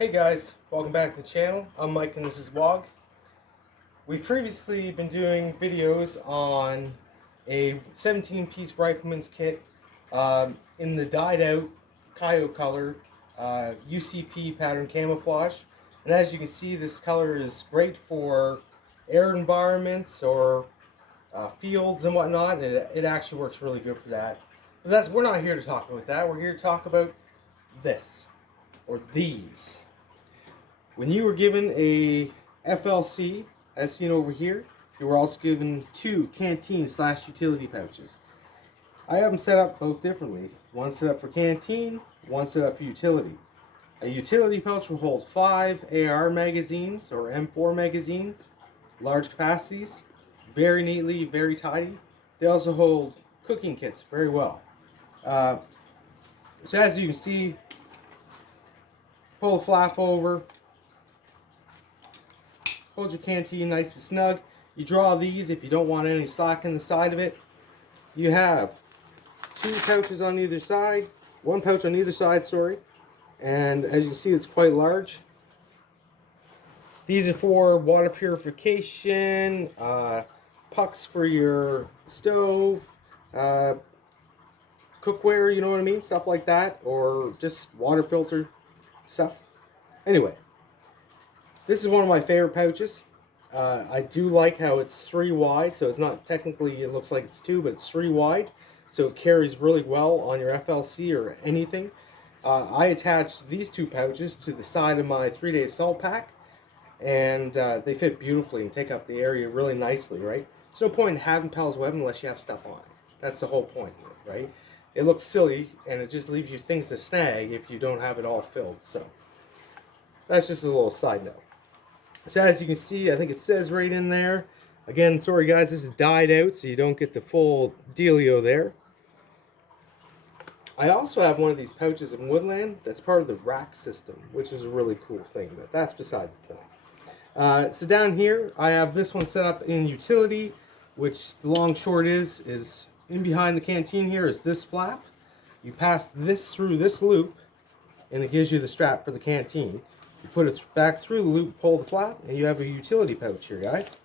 Hey guys, welcome back to the channel. I'm Mike and this is Wog. We've previously been doing videos on a 17-piece rifleman's kit in the dyed out coyote color UCP pattern camouflage. And as you can see, this color is great for air environments or fields and whatnot, and it actually works really good for that. But we're not here to talk about that. We're here to talk about this, or these. When you were given a FLC, as seen over here, you were also given two canteen / utility pouches. I have them set up both differently. One set up for canteen, one set up for utility. A utility pouch will hold 5 AR magazines or M4 magazines, large capacities, very neatly, very tidy. They also hold cooking kits very well. So as you can see, pull the flap over, hold your canteen nice and snug. You draw these if you don't want any slack in the side of it. You have 2 pouches on either side, 1 pouch on either side, sorry. And as you can see, it's quite large. These are for water purification, pucks for your stove, cookware, you know what I mean? Stuff like that, or just water filter stuff. Anyway, this is one of my favorite pouches. I do like how it's 3 wide, so it's not technically, it looks like it's 2, but it's 3 wide. So it carries really well on your FLC or anything. I attached these 2 pouches to the side of my 3-day assault pack, and they fit beautifully and take up the area really nicely, right? There's no point in having Pell's weapon unless you have stuff on it. That's the whole point of it, right? It looks silly, and it just leaves you things to snag if you don't have it all filled. So that's just a little side note. So as you can see, I think it says right in there, again, sorry guys, this is dyed out, so you don't get the full dealio there. I also have one of these pouches in Woodland that's part of the rack system, which is a really cool thing, but that's beside the point. So down here, I have this one set up in utility, which the long short is in behind the canteen here is this flap. You pass this through this loop, and it gives you the strap for the canteen. You put it back through the loop, pull the flap, and you have a utility pouch here, guys.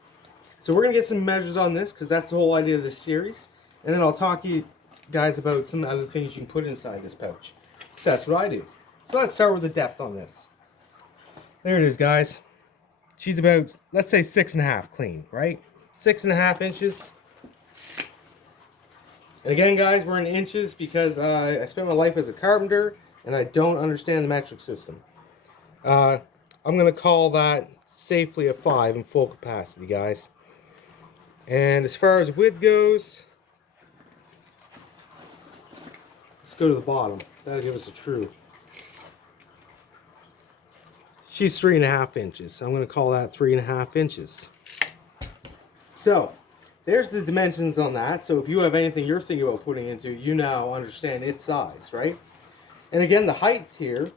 So we're going to get some measures on this, because that's the whole idea of this series. And then I'll talk to you guys about some other things you can put inside this pouch. So that's what I do. So let's start with the depth on this. There it is, guys. She's about, let's say 6.5 clean, right? 6.5 inches. And again, guys, we're in inches because I spent my life as a carpenter, and I don't understand the metric system. I'm going to call that safely a 5 in full capacity, guys. And as far as width goes, let's go to the bottom. That'll give us a true. She's 3.5 inches. I'm going to call that 3.5 inches. So, there's the dimensions on that. So if you have anything you're thinking about putting into, you now understand its size, right? And again, the height here,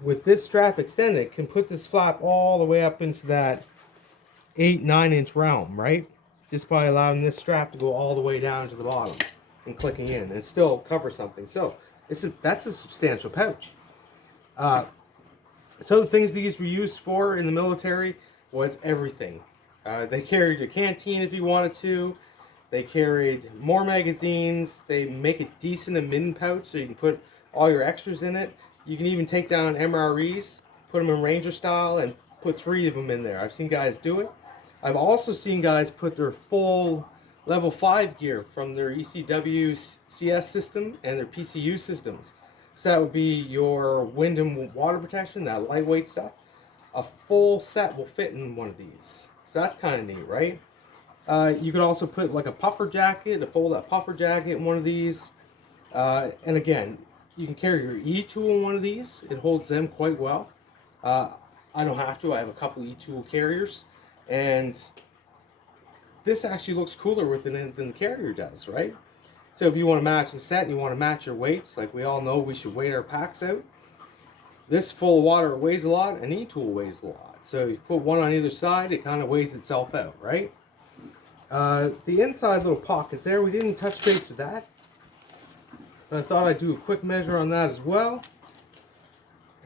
with this strap extended, can put this flap all the way up into that 8-9 inch realm, right? Just by allowing this strap to go all the way down to the bottom and clicking in and still cover something. So that's a substantial pouch. So the things these were used for in the military was everything. They carried a canteen if you wanted to. They carried more magazines. They make a decent midden pouch so you can put all your extras in it. You can even take down MREs, put them in Ranger style, and put 3 of them in there. I've seen guys do it. I've also seen guys put their full level 5 gear from their ECW CS system and their PCU systems. So that would be your wind and water protection, that lightweight stuff. A full set will fit in one of these. So that's kind of neat, right? You could also put like a puffer jacket, a fold-up puffer jacket in one of these. And again, you can carry your E-tool in one of these. It holds them quite well. I don't have to. I have a couple E-tool carriers. And this actually looks cooler with than the carrier does, right? So if you want to match and set and you want to match your weights, like we all know we should weight our packs out. This full of water weighs a lot, and E-tool weighs a lot. So you put one on either side, it kind of weighs itself out, right? The inside little pockets there, we didn't touch base with that. I thought I'd do a quick measure on that as well.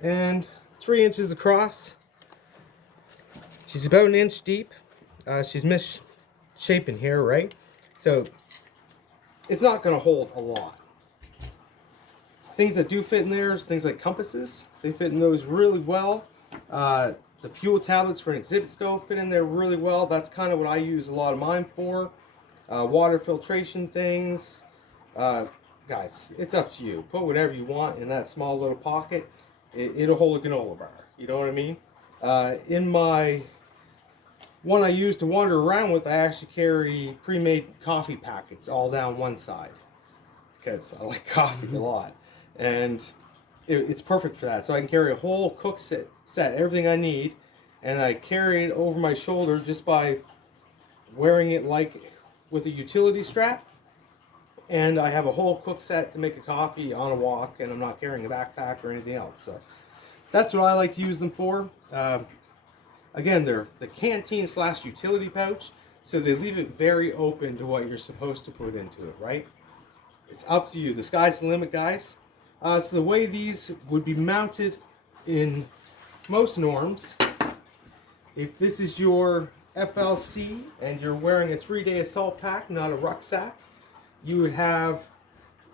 And 3 inches across. She's about an inch deep. She's misshapen here, right? So it's not going to hold a lot. Things that do fit in there is things like compasses. They fit in those really well. The fuel tablets for an exhibit stove fit in there really well. That's kind of what I use a lot of mine for. Water filtration things. Guys, it's up to you. Put whatever you want in that small little pocket. It'll hold a granola bar. You know what I mean? In my one I use to wander around with, I actually carry pre-made coffee packets all down one side because I like coffee a lot, and it's perfect for that. So I can carry a whole cook set, everything I need, and I carry it over my shoulder just by wearing it like with a utility strap. And I have a whole cook set to make a coffee on a walk, and I'm not carrying a backpack or anything else. So that's what I like to use them for. Again, they're the canteen / utility pouch, so they leave it very open to what you're supposed to put into it, right? It's up to you. The sky's the limit, guys. So the way these would be mounted in most norms, if this is your FLC and you're wearing a 3-day assault pack, not a rucksack, you would have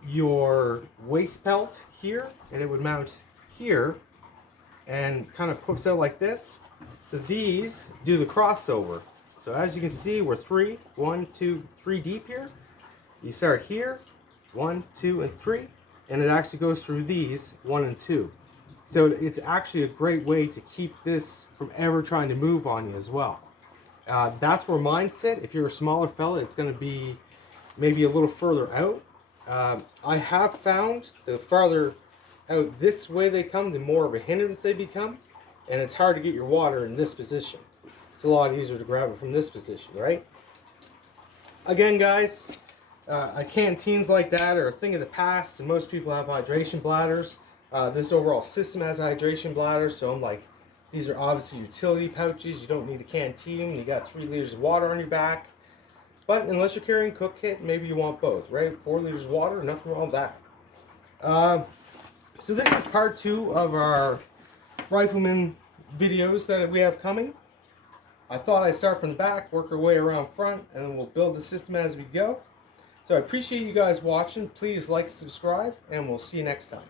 your waist belt here, and it would mount here and kind of puffs out like this. So these do the crossover. So as you can see, we're 1, 2, 3 deep here. You start here, 1, 2, and 3, and it actually goes through these 1 and 2. So it's actually a great way to keep this from ever trying to move on you as well. That's where mine sit. If you're a smaller fella, it's going to be maybe a little further out. I have found the farther out this way they come, the more of a hindrance they become, and it's hard to get your water in this position. It's a lot easier to grab it from this position, right? Again, guys, canteens like that are a thing of the past, and most people have hydration bladders. This overall system has hydration bladders, so I'm like, these are obviously utility pouches. You don't need a canteen. You got 3 liters of water on your back. But unless you're carrying cook kit, maybe you want both, right? 4 liters of water, nothing wrong with that. So this is part 2 of our rifleman videos that we have coming. I thought I'd start from the back, work our way around front, and then we'll build the system as we go. So I appreciate you guys watching. Please like, subscribe, and we'll see you next time.